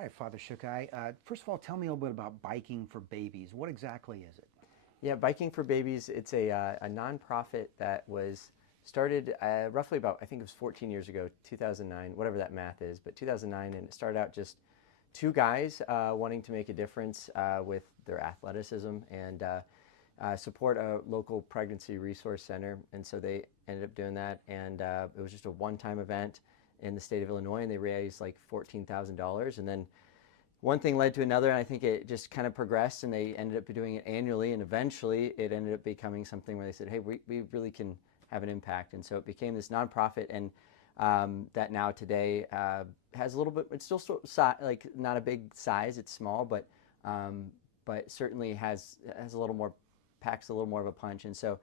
Hi, Father Schukei. First of all, tell me a little bit about Biking for Babies. What exactly is it? Yeah, Biking for Babies, it's a nonprofit that was started roughly about, I think it was 14 years ago, 2009, whatever that math is, but 2009, and it started out just two guys wanting to make a difference with their athleticism and support a local pregnancy resource center. And so they ended up doing that, and it was just a one-time event in the state of Illinois, and they raised like $14,000. And then one thing led to another, and I think it just kind of progressed, and they ended up doing it annually, and eventually it ended up becoming something where they said, hey, we really can have an impact. And so it became this nonprofit, and that now today has a little bit, it's still like not a big size, it's small, but certainly has a little more, packs a little more of a punch. And so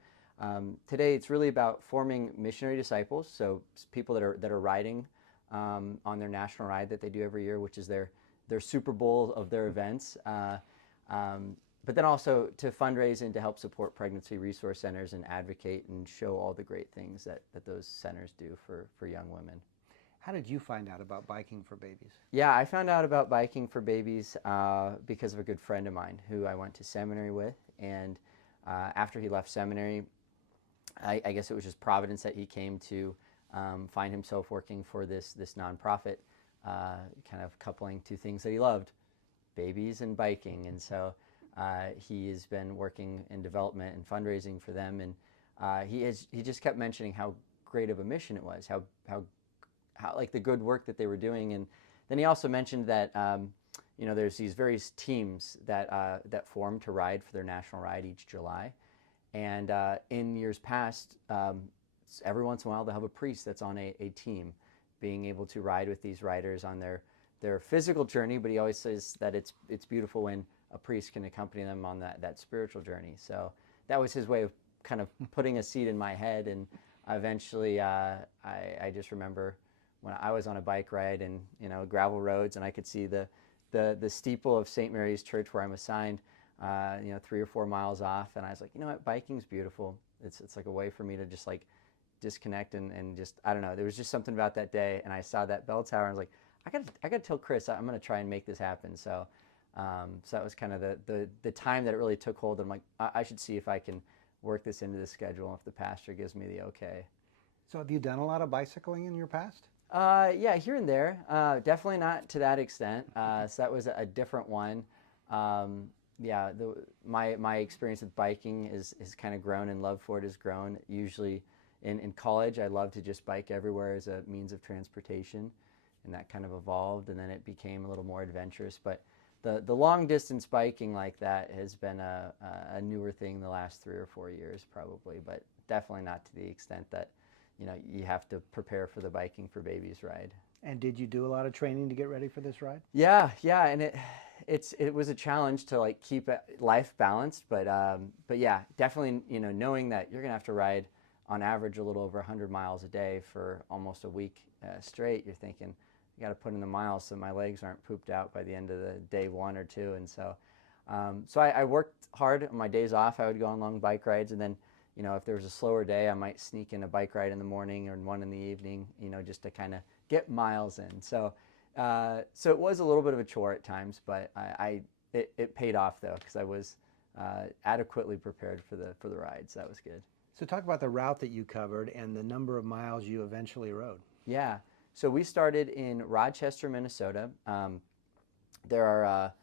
today it's really about forming missionary disciples, so people that are riding on their national ride that they do every year, which is their Super Bowl of their events, but then also to fundraise and to help support pregnancy resource centers and advocate and show all the great things that those centers do for young women. How did you find out about Biking for Babies? Yeah, I found out about Biking for Babies because of a good friend of mine who I went to seminary with, and after he left seminary, I guess it was just Providence that he came to find himself working for this nonprofit, kind of coupling two things that he loved, babies and biking. And so he has been working in development and fundraising for them, and he just kept mentioning how great of a mission it was, how like the good work that they were doing. And then he also mentioned that there's these various teams that form to ride for their national ride each July, and in years past, every once in a while they'll have a priest that's on a team, being able to ride with these riders on their physical journey, but he always says that it's beautiful when a priest can accompany them on that spiritual journey. So that was his way of kind of putting a seed in my head, and eventually I just remember when I was on a bike ride and gravel roads, and I could see the steeple of St. Mary's Church where I'm assigned, 3 or 4 miles off, and I was like, you know what, biking's beautiful. It's like a way for me to just like disconnect and just, I don't know, there was just something about that day, and I saw that bell tower and I was like, I gotta tell Chris I'm gonna try and make this happen. So that was kind of the time that it really took hold. I'm like, I should see if I can work this into the schedule if the pastor gives me the okay. So have you done a lot of bicycling in your past? Yeah, here and there. Definitely not to that extent. So that was a different one. Yeah, my experience with biking has kind of grown, and love for it has grown. Usually in college, I loved to just bike everywhere as a means of transportation, and that kind of evolved, and then it became a little more adventurous. But the long distance biking like that has been a newer thing the last 3 or 4 years probably, but definitely not to the extent that you have to prepare for the Biking for Babies ride. And did you do a lot of training to get ready for this ride? Yeah, and it was a challenge to like keep life balanced, but yeah, definitely knowing that you're gonna have to ride on average a little over 100 miles a day for almost a week straight. You're thinking, I got to put in the miles so my legs aren't pooped out by the end of the day 1 or 2. And so I worked hard on my days off. I would go on long bike rides, and then if there was a slower day, I might sneak in a bike ride in the morning or one in the evening, just to kind of get miles in. So it was a little bit of a chore at times, but it paid off though, because I was adequately prepared for the ride. So that was good. So talk about the route that you covered and the number of miles you eventually rode. Yeah. So we started in Rochester, Minnesota. There are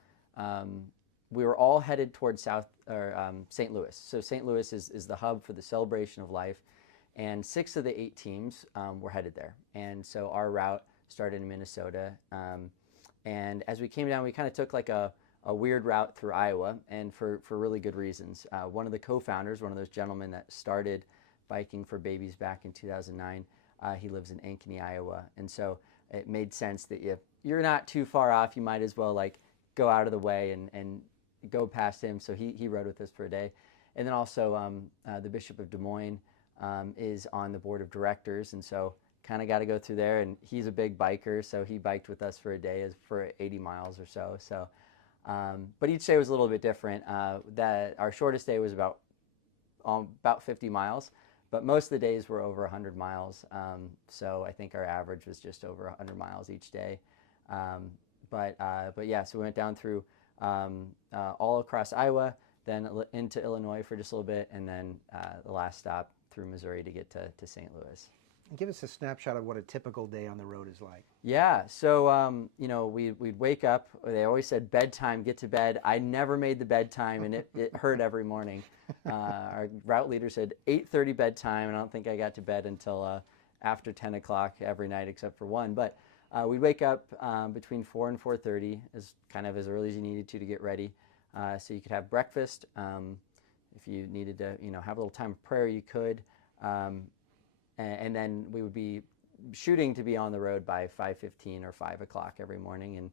we were all headed towards St. Louis. So St. Louis is the hub for the celebration of life, and 6 of the 8 teams were headed there. And so our route started in Minnesota, and as we came down, we kind of took like a weird route through Iowa, and for really good reasons. One of the co-founders, one of those gentlemen that started Biking for Babies back in 2009, he lives in Ankeny, Iowa, and so it made sense that you're not too far off. You might as well like go out of the way and go past him. So he rode with us for a day. And then also the Bishop of Des Moines is on the board of directors, and so kind of got to go through there, and he's a big biker, so he biked with us for a day for 80 miles or so. So but each day was a little bit different. Our shortest day was about 50 miles, but most of the days were over 100 miles. So I think our average was just over 100 miles each day. But yeah, so we went down through all across Iowa, then into Illinois for just a little bit, and then the last stop through Missouri to get to St. Louis. Give us a snapshot of what a typical day on the road is like. Yeah, so we'd wake up. They always said bedtime, get to bed. I never made the bedtime, and it hurt every morning. Our route leader said 8:30 bedtime, and I don't think I got to bed until after 10 o'clock every night except for one. But we'd wake up between 4 and 4:30, as as early as you needed to get ready, so you could have breakfast. If you needed to have a little time of prayer, you could. And then we would be shooting to be on the road by 5:15 or 5 o'clock every morning, and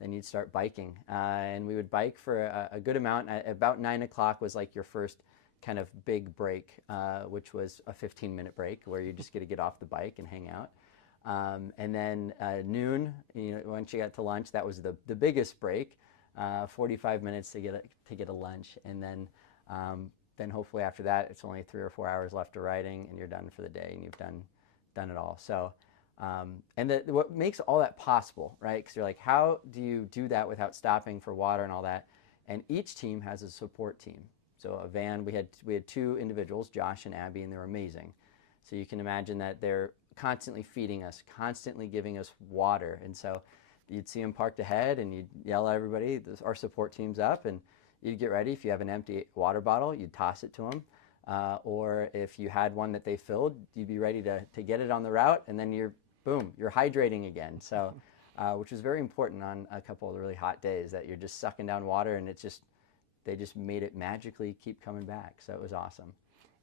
then you'd start biking. And we would bike for a good amount. About 9 o'clock was like your first kind of big break, which was a 15-minute break where you just get off the bike and hang out. And then noon, once you got to lunch, that was the biggest break, 45 minutes to get a lunch, and then hopefully after that, it's only 3 or 4 hours left of riding, and you're done for the day, and you've done it all. So, what makes all that possible, right? Because you're like, how do you do that without stopping for water and all that? And each team has a support team. So a van, we had 2 individuals, Josh and Abby, and they're amazing. So you can imagine that they're constantly feeding us, constantly giving us water, and so you'd see them parked ahead, and you'd yell at everybody, our support team's up, and you'd get ready. If you have an empty water bottle, you'd toss it to them. Or if you had one that they filled, you'd be ready to get it on the route, and then you're hydrating again. So, which was very important on a couple of really hot days, that you're just sucking down water, and they just made it magically keep coming back. So it was awesome.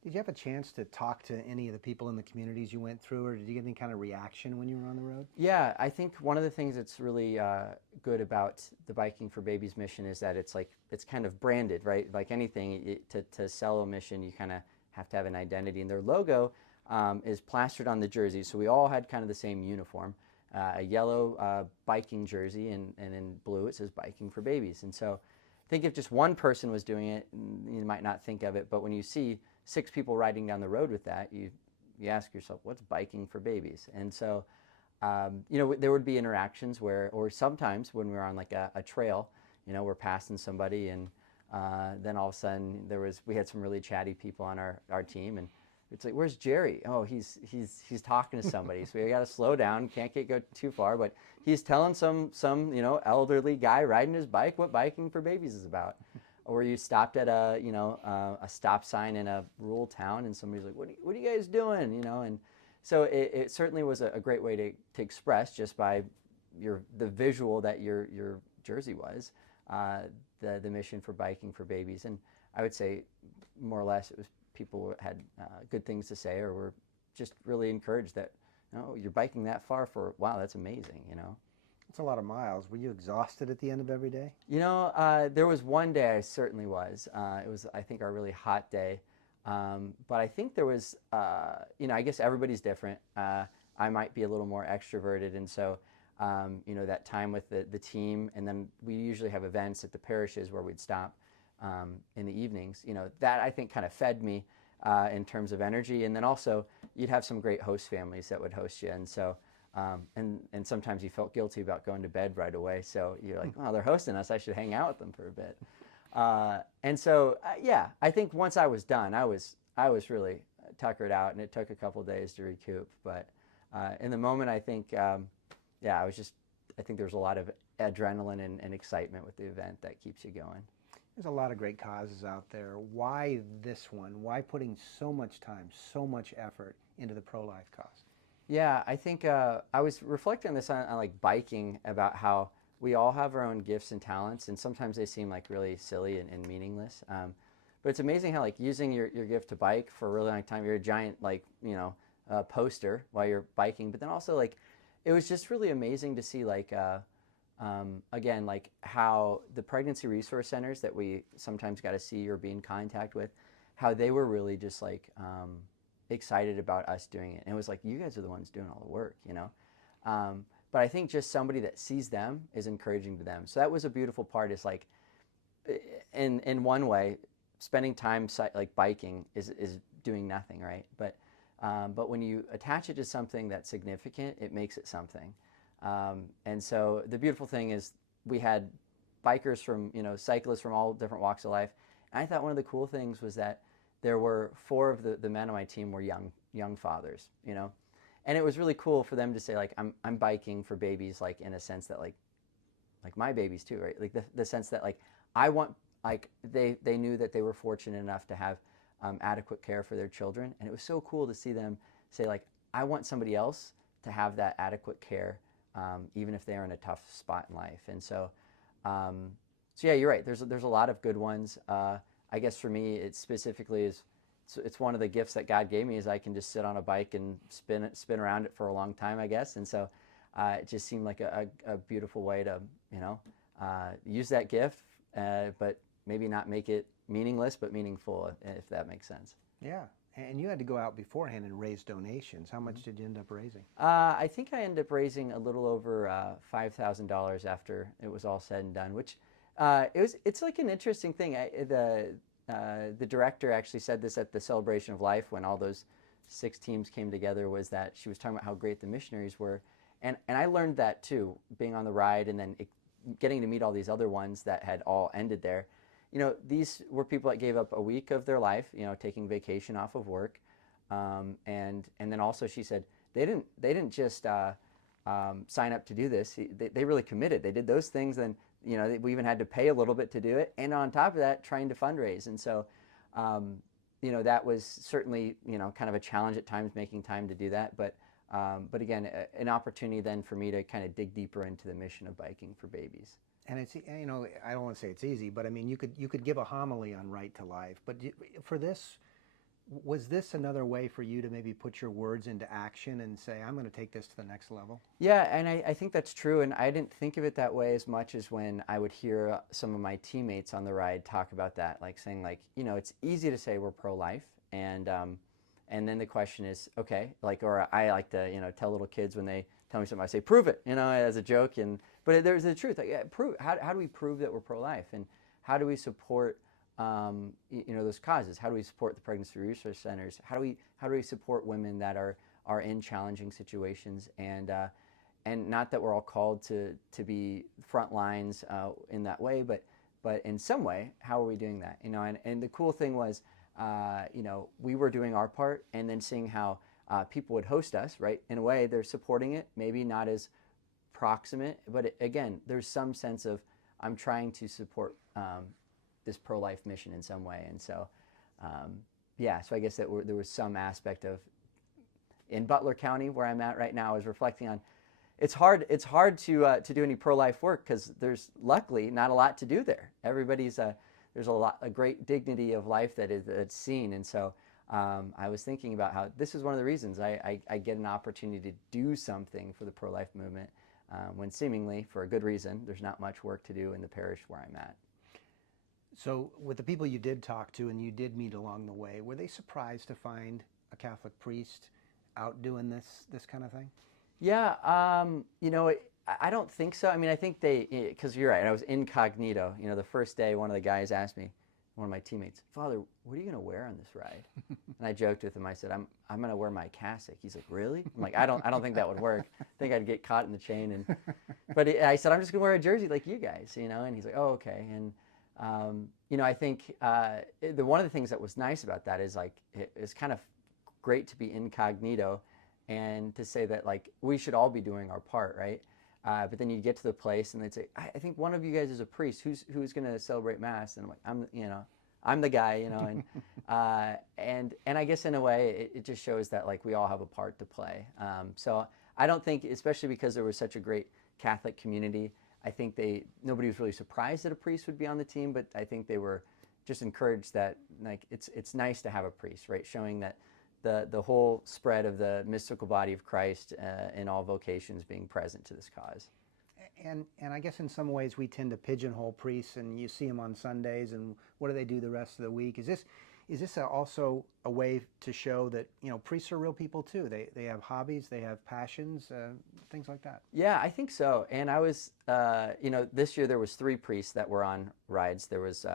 Did you have a chance to talk to any of the people in the communities you went through, or did you get any kind of reaction when you were on the road? Yeah, I think one of the things that's really good about the Biking for Babies mission is that it's kind of branded, right? Like anything, to sell a mission, you kind of have to have an identity. And their logo is plastered on the jersey, so we all had kind of the same uniform, a yellow biking jersey, and in blue it says Biking for Babies. And so I think if just one person was doing it, you might not think of it, but when you see 6 people riding down the road with that, you ask yourself, what's Biking for Babies? And so, there would be interactions or sometimes when we were on like a trail, we're passing somebody, and then all of a sudden we had some really chatty people on our team, and it's like, where's Jerry? Oh, he's talking to somebody. So we got to slow down, can't go too far, but he's telling some elderly guy riding his bike what Biking for Babies is about. Or you stopped at a stop sign in a rural town, and somebody's like, what are you guys doing? And so it certainly was a great way to express, just by the visual that your jersey was, the mission for Biking for Babies. And I would say more or less it was people had good things to say, or were just really encouraged that you're biking that far wow, that's amazing. It's a lot of miles. Were you exhausted at the end of every day? There was one day I certainly was. It was, I think, our really hot day. But I think there was, I guess everybody's different. I might be a little more extroverted. And so, that time with the team, and then we usually have events at the parishes where we'd stop in the evenings. That I think kind of fed me in terms of energy. And then also you'd have some great host families that would host you. And so, and sometimes you felt guilty about going to bed right away. So you're like, oh, they're hosting us, I should hang out with them for a bit. And so, I think once I was done, I was really tuckered out, and it took a couple days to recoup. But in the moment, I think, I think there's a lot of adrenaline and excitement with the event that keeps you going. There's a lot of great causes out there. Why this one? Why putting so much time, so much effort into the pro-life cause? Yeah, I think I was reflecting on this on like biking, about how we all have our own gifts and talents, and sometimes they seem like really silly and meaningless. But it's amazing how, like, using your gift to bike for a really long time, you're a giant, poster while you're biking. But then also, like, it was just really amazing to see, like, again, like how the pregnancy resource centers that we sometimes got to see or be in contact with, how they were really just like excited about us doing it. And it was like, you guys are the ones doing all the work, But I think just somebody that sees them is encouraging to them. So that was a beautiful part, is like, in one way, spending time like biking is doing nothing, right? But when you attach it to something that's significant, it makes it something. And so the beautiful thing is we had bikers from, cyclists from all different walks of life. And I thought one of the cool things was that there were four of the men on my team were young fathers, and it was really cool for them to say, like, I'm biking for babies, like in a sense that like my babies too, right? Like the sense that like I want, like they knew that they were fortunate enough to have adequate care for their children, and it was so cool to see them say, like, I want somebody else to have that adequate care, even if they are in a tough spot in life. And so yeah, you're right. There's a lot of good ones. I guess for me, it specifically is. It's one of the gifts that God gave me is I can just sit on a bike and spin around it for a long time, I guess. And so it just seemed like a beautiful way to use that gift, but maybe not make it meaningless, but meaningful, if that makes sense. Yeah. And you had to go out beforehand and raise donations. How much did you end up raising? I think I ended up raising a little over $5,000 after it was all said and done, which it's like an interesting thing. The director actually said this at the Celebration of Life when all those 6 teams came together, was that she was talking about how great the missionaries were. And I learned that too, being on the ride and then getting to meet all these other ones that had all ended there. These were people that gave up a week of their life, taking vacation off of work. And then also she said they didn't just sign up to do this. They really committed. They did those things, and we even had to pay a little bit to do it. And on top of that, trying to fundraise. And so, that was certainly, kind of a challenge at times, making time to do that. But again, an opportunity then for me to kind of dig deeper into the mission of biking for babies. And it's, I don't want to say it's easy, but I mean, you could give a homily on right to life. But for this, was this another way for you to maybe put your words into action and say, I'm going to take this to the next level? Yeah, and I think that's true. And I didn't think of it that way as much as when I would hear some of my teammates on the ride talk about that, like saying, like, it's easy to say we're pro-life, and then the question is, okay, like, or I like to, tell little kids when they tell me something, I say, prove it, as a joke. But there's the truth. Like, yeah, prove. How do we prove that we're pro-life, and how do we support those causes? How do we support the pregnancy resource centers? How do we support women that are in challenging situations? And not that we're all called to be front lines in that way, but in some way, how are we doing that? And the cool thing was, we were doing our part, and then seeing how people would host us, right? In a way, they're supporting it, maybe not as proximate, but again, there's some sense of, I'm trying to support this pro-life mission in some way. And so, so I guess that there was some aspect of, in Butler County, where I'm at right now, is reflecting on, it's hard to do any pro-life work because there's luckily not a lot to do there. There's a great dignity of life that's seen. And so I was thinking about how this is one of the reasons I get an opportunity to do something for the pro-life movement, when seemingly, for a good reason, there's not much work to do in the parish where I'm at. So with the people you did talk to and you did meet along the way, were they surprised to find a Catholic priest out doing this kind of thing? Yeah, I don't think so. I mean, I think because you're right, I was incognito. The first day, one of the guys asked me, one of my teammates, Father, what are you going to wear on this ride? And I joked with him. I said, I'm going to wear my cassock. He's like, really? I'm like, I don't think that would work. I think I'd get caught in the chain. But I said, I'm just going to wear a jersey like you guys, And he's like, oh, okay. And I think one of the things that was nice about that is, like, it's kind of great to be incognito and to say that, like, we should all be doing our part, right? But then you get to the place and they'd say, I think one of you guys is a priest. Who's going to celebrate Mass? And I'm like, I'm the guy, and I guess in a way it just shows that, like, we all have a part to play. So I don't think, especially because there was such a great Catholic community, I think nobody was really surprised that a priest would be on the team, but I think they were just encouraged that, like, it's nice to have a priest, right? Showing that the whole spread of the mystical body of Christ in all vocations being present to this cause. And I guess in some ways we tend to pigeonhole priests, and you see them on Sundays, and what do they do the rest of the week? Is this also a way to show that, priests are real people too? They have hobbies, they have passions, things like that. Yeah, I think so. And I was, this year there was 3 priests that were on rides. There was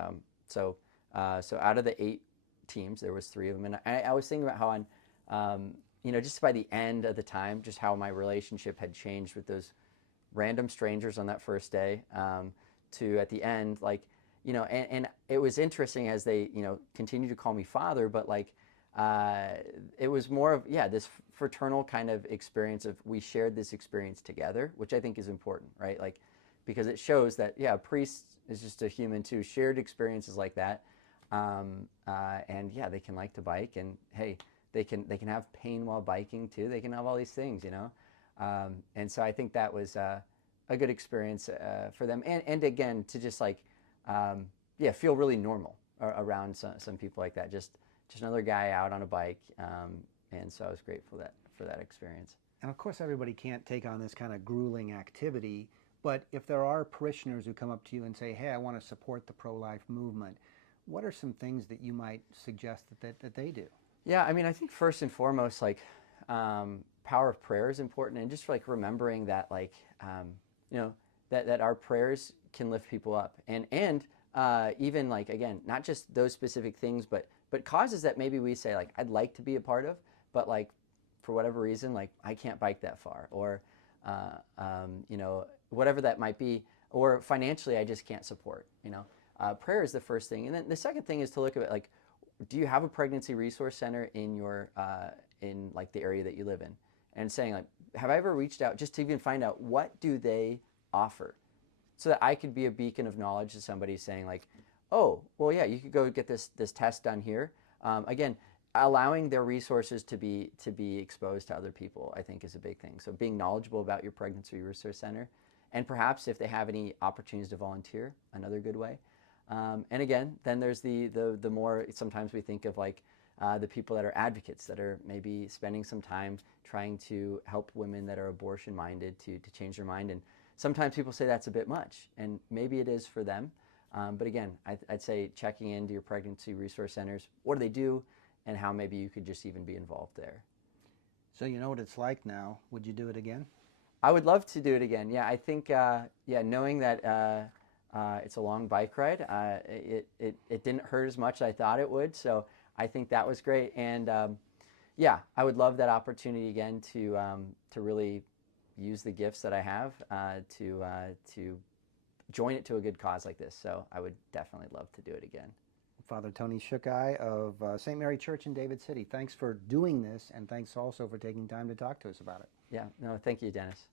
so out of the 8 teams, there was 3 of them, and I was thinking about how on, just by the end of the time, just how my relationship had changed with those random strangers on that first day, to at the end, like, and it was interesting as they, continued to call me father, but like, it was more of, this fraternal kind of experience of we shared this experience together, which I think is important, right? Like, because it shows that, a priest is just a human too, shared experiences like that. And they can like to bike, and hey, they can have pain while biking too. They can have all these things, and so I think that was a good experience for them, and again to just like feel really normal around some people like that. Just another guy out on a bike, and so I was grateful for that experience. And of course, everybody can't take on this kind of grueling activity, but if there are parishioners who come up to you and say, "Hey, I want to support the pro-life movement," what are some things that you might suggest that they do? Yeah, I mean, I think first and foremost, like, power of prayer is important, and just like remembering that, like, that our prayers can lift people up, and even like, again, not just those specific things, but causes that maybe we say like I'd like to be a part of, but like for whatever reason, like I can't bike that far, or whatever that might be, or financially I just can't support. Prayer is the first thing, and then the second thing is to look at it like, do you have a pregnancy resource center in your in like the area that you live in, and saying like, have I ever reached out just to even find out what do they offer, so that I could be a beacon of knowledge to somebody saying like, oh, well, yeah, you could go get this test done here. Again, allowing their resources to be exposed to other people, I think, is a big thing. So being knowledgeable about your pregnancy resource center, and perhaps if they have any opportunities to volunteer, another good way. And again, then there's the more, sometimes we think of like the people that are advocates that are maybe spending some time trying to help women that are abortion minded to change their mind. And sometimes people say that's a bit much, and maybe it is for them. But again, I'd say checking into your pregnancy resource centers, what do they do, and how maybe you could just even be involved there. So you know what it's like now. Would you do it again? I would love to do it again. Yeah, I think, knowing that it's a long bike ride, it didn't hurt as much as I thought it would. So I think that was great. And I would love that opportunity again to really use the gifts that I have to join it to a good cause like this. So I would definitely love to do it again. Father Tony Schukei of St. Mary Church in David City, thanks for doing this, and thanks also for taking time to talk to us about it. Yeah, no, thank you, Dennis.